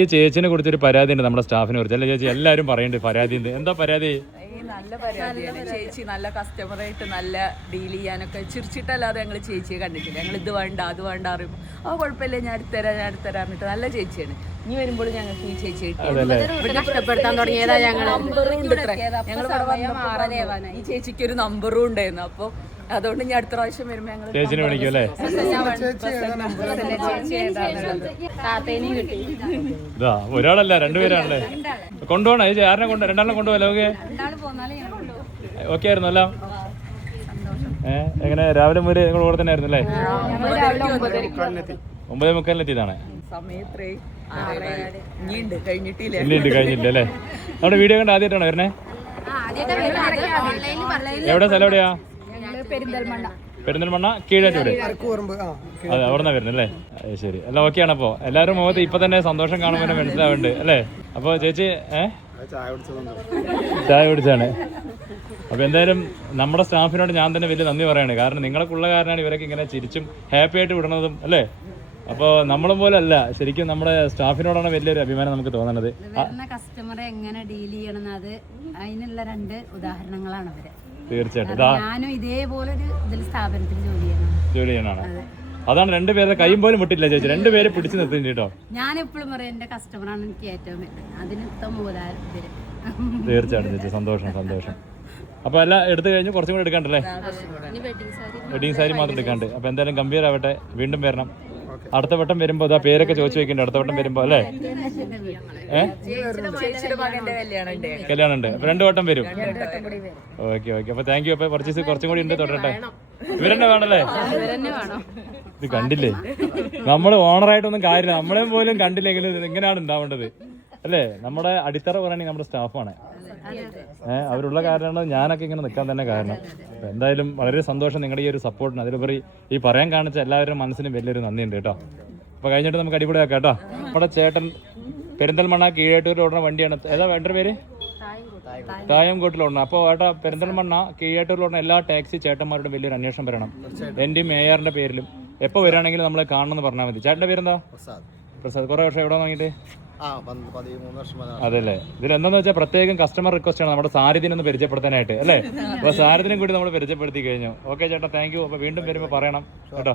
ഈ ചേച്ചിനെ കുറിച്ചൊരു പരാതി ഉണ്ട് നമ്മുടെ സ്റ്റാഫിനെ കുറിച്ച്. അല്ല ചേച്ചി, എല്ലാവരും പറയുന്നുണ്ട് പരാതി ഉണ്ട്. എന്താ പരാതി? നല്ല പരാതിയാണ്. ചേച്ചി നല്ല കസ്റ്റമറായിട്ട് നല്ല ഡീൽ ചെയ്യാനൊക്കെ ചിരിച്ചിട്ടല്ലാതെ ഞങ്ങൾ ചേച്ചിയെ കണ്ടിട്ടില്ല. ഞങ്ങൾ ഇത് വേണ്ട അത് വേണ്ട അറിയുമ്പോൾ കുഴപ്പമില്ല, ഞാൻ അടുത്തരാം പറഞ്ഞിട്ട് നല്ല ചേച്ചിയാണ്. ഇനി വരുമ്പോൾ ഞങ്ങൾക്ക് ഈ ചേച്ചി ഇഷ്ടപ്പെടുത്താൻ തുടങ്ങിയതാ. ഞങ്ങൾ ഈ ചേച്ചിക്ക് ഒരു നമ്പറും ഉണ്ടായിരുന്നു. അപ്പോൾ അതുകൊണ്ട് ഞാൻ അടുത്ത പ്രാവശ്യം വരുമ്പോൾ ഞങ്ങൾ ചേച്ചിനെ വിളിക്കും അല്ലേ? ഇതാ ഒരാളല്ല, രണ്ടുപേരാണല്ലേ? കൊണ്ടുപോകണം ചേച്ചി. ആരെ കൊണ്ട്? രണ്ടാളിനെ കൊണ്ടുപോകല്ലോ? ഓക്കെ ആയിരുന്നു അല്ല? എങ്ങനെ രാവിലെ മുതൽ നിങ്ങൾ കൂടെ തന്നെ ആയിരുന്നു അല്ലേ? 9:45 ഇനിയുണ്ട്, കഴിഞ്ഞിട്ടില്ല അല്ലേ? നമ്മുടെ വീഡിയോ കണ്ട് ആദ്യമായിട്ടാണ് വരണേ? എവിടെ സ്ഥലം എവിടെയാ? പെരിന്തൽമണ്ണ കീഴാറ്റൂര്. അതെ, അവിടെ നിന്നാ വരുന്നത് അല്ലേ? ശരി. എല്ലാം ഓക്കെ ആണ്. അപ്പോൾ എല്ലാവരും മുഖത്ത് ഇപ്പൊ തന്നെ സന്തോഷം കാണുമ്പോൾ മനസ്സിലാവുന്നുണ്ട് അല്ലേ? അപ്പോൾ ചേച്ചി ചായ കുടിച്ചാണ്. അപ്പോൾ എന്തായാലും നമ്മുടെ സ്റ്റാഫിനോട് ഞാൻ തന്നെ വലിയ നന്ദി പറയാണ്. കാരണം നിങ്ങൾക്കുള്ള കാരണമാണ് ഇവരൊക്കെ ഇങ്ങനെ ചിരിച്ചും ഹാപ്പി ആയിട്ട് വിടുന്നതും അല്ലേ? അപ്പോൾ നമ്മളും പോലെ അല്ല, ശരിക്കും നമ്മുടെ സ്റ്റാഫിനോടാണ് വലിയൊരു അഭിമാനം നമുക്ക് തോന്നുന്നത്. കസ്റ്റമറെ എങ്ങനെ ഡീൽ ചെയ്യണം അത് അതിനുള്ള 2 ഉദാഹരണങ്ങളാണ് അവര്. തീർച്ചയായിട്ടും ഞാനും ഇതേപോലെ ഒരു സ്ഥാപനത്തിൽ ജോലി ചെയ്യണമാണ്. അതാണ് രണ്ടുപേരുടെ കൈയും പോലും വിട്ടില്ല ചേച്ചി, രണ്ടുപേരെ പിടിച്ചു നിർത്തി കേട്ടോ. ഞാൻ എപ്പോഴും പറയും എന്റെ കസ്റ്റമറാണ് എനിക്ക് ഏറ്റവും അതിന് തീർച്ചയായിട്ടും ചേച്ചി, സന്തോഷം. അപ്പൊ എല്ലാം എടുത്തു കഴിഞ്ഞ് കുറച്ചും കൂടി എടുക്കാണ്ടല്ലേ? വെഡിങ് സാരി മാത്രം എടുക്കാണ്ട്. അപ്പൊ എന്തായാലും ഗംഭീരാവട്ടെ. വീണ്ടും വരണം. അടുത്ത വട്ടം വരുമ്പോ ഇതാ പേരൊക്കെ ചോദിച്ചു വെക്കണ്ട. അടുത്ത വട്ടം വരുമ്പോ അല്ലേ? കല്യാണം ഉണ്ട്. അപ്പൊ 2 വട്ടം വരും. ഓക്കെ. അപ്പൊ താങ്ക് യു. അപ്പൊ പർച്ചേസ് കുറച്ചും കൂടി ഉണ്ട്, തുടരട്ടെ. ഇവരെന്നെ വേണല്ലേ? ഇത് കണ്ടില്ലേ, നമ്മള് ഓണറായിട്ടൊന്നും കാര്യമില്ല. നമ്മളെ പോലും കണ്ടില്ലെങ്കിൽ ഇങ്ങനെയാണ് ഉണ്ടാവേണ്ടത് അല്ലേ? നമ്മുടെ അടിത്തറ പറയുകയാണെങ്കിൽ നമ്മുടെ സ്റ്റാഫാണ്. അവരുള്ള കാരണമാണ് ഞാനൊക്കെ ഇങ്ങനെ നിൽക്കാൻ തന്നെ കാരണം. എന്തായാലും വളരെ സന്തോഷം നിങ്ങളുടെ ഈ ഒരു സപ്പോർട്ടിന്. അതിലുപരി ഈ പറയാൻ കാണിച്ച എല്ലാവരുടെ മനസ്സിനും വലിയൊരു നന്ദിയുണ്ട് കേട്ടോ. അപ്പോൾ കഴിഞ്ഞിട്ട് നമുക്ക് അടിപൊളിയാക്കാം കേട്ടോ. നമ്മുടെ ചേട്ടൻ പെരിന്തൽമണ്ണ കീഴാറ്റൂർ ഓടുന്ന വണ്ടിയാണ്. ഏതാ വേണ്ട പേര്? തായംകോട്ടിലോടണം. അപ്പോൾ ഏട്ടാ പെരിന്തൽമണ്ണ കീഴാറ്റൂരിലോടുന്ന എല്ലാ ടാക്സി ചേട്ടന്മാരോടും വലിയൊരു അന്വേഷണം വരണം. എൻ്റെയും മേയറിൻ്റെ പേരിലും. എപ്പോൾ വരികയാണെങ്കിലും നമ്മളെ കാണണമെന്ന് പറഞ്ഞാൽ മതി. ചേട്ടൻ്റെ പേരെന്താ? പ്രസാദ്. കുറേ വർഷം എവിടെ വാങ്ങിയിട്ട്? അതല്ലേ. ഇതിൽ എന്താന്ന് വെച്ചാൽ പ്രത്യേകം കസ്റ്റമർ റിക്വസ്റ്റ് ആണ് നമ്മുടെ സാരഥിനെ ഒന്ന് പരിചയപ്പെടുത്താനായിട്ട് അല്ലേ? അപ്പൊ സാരഥിനും കൂടി നമ്മൾ പരിചയപ്പെടുത്തി കഴിഞ്ഞു. ഓക്കെ ചേട്ടാ, താങ്ക് യു. അപ്പൊ വീണ്ടും വരുമ്പോൾ പറയണം കേട്ടോ.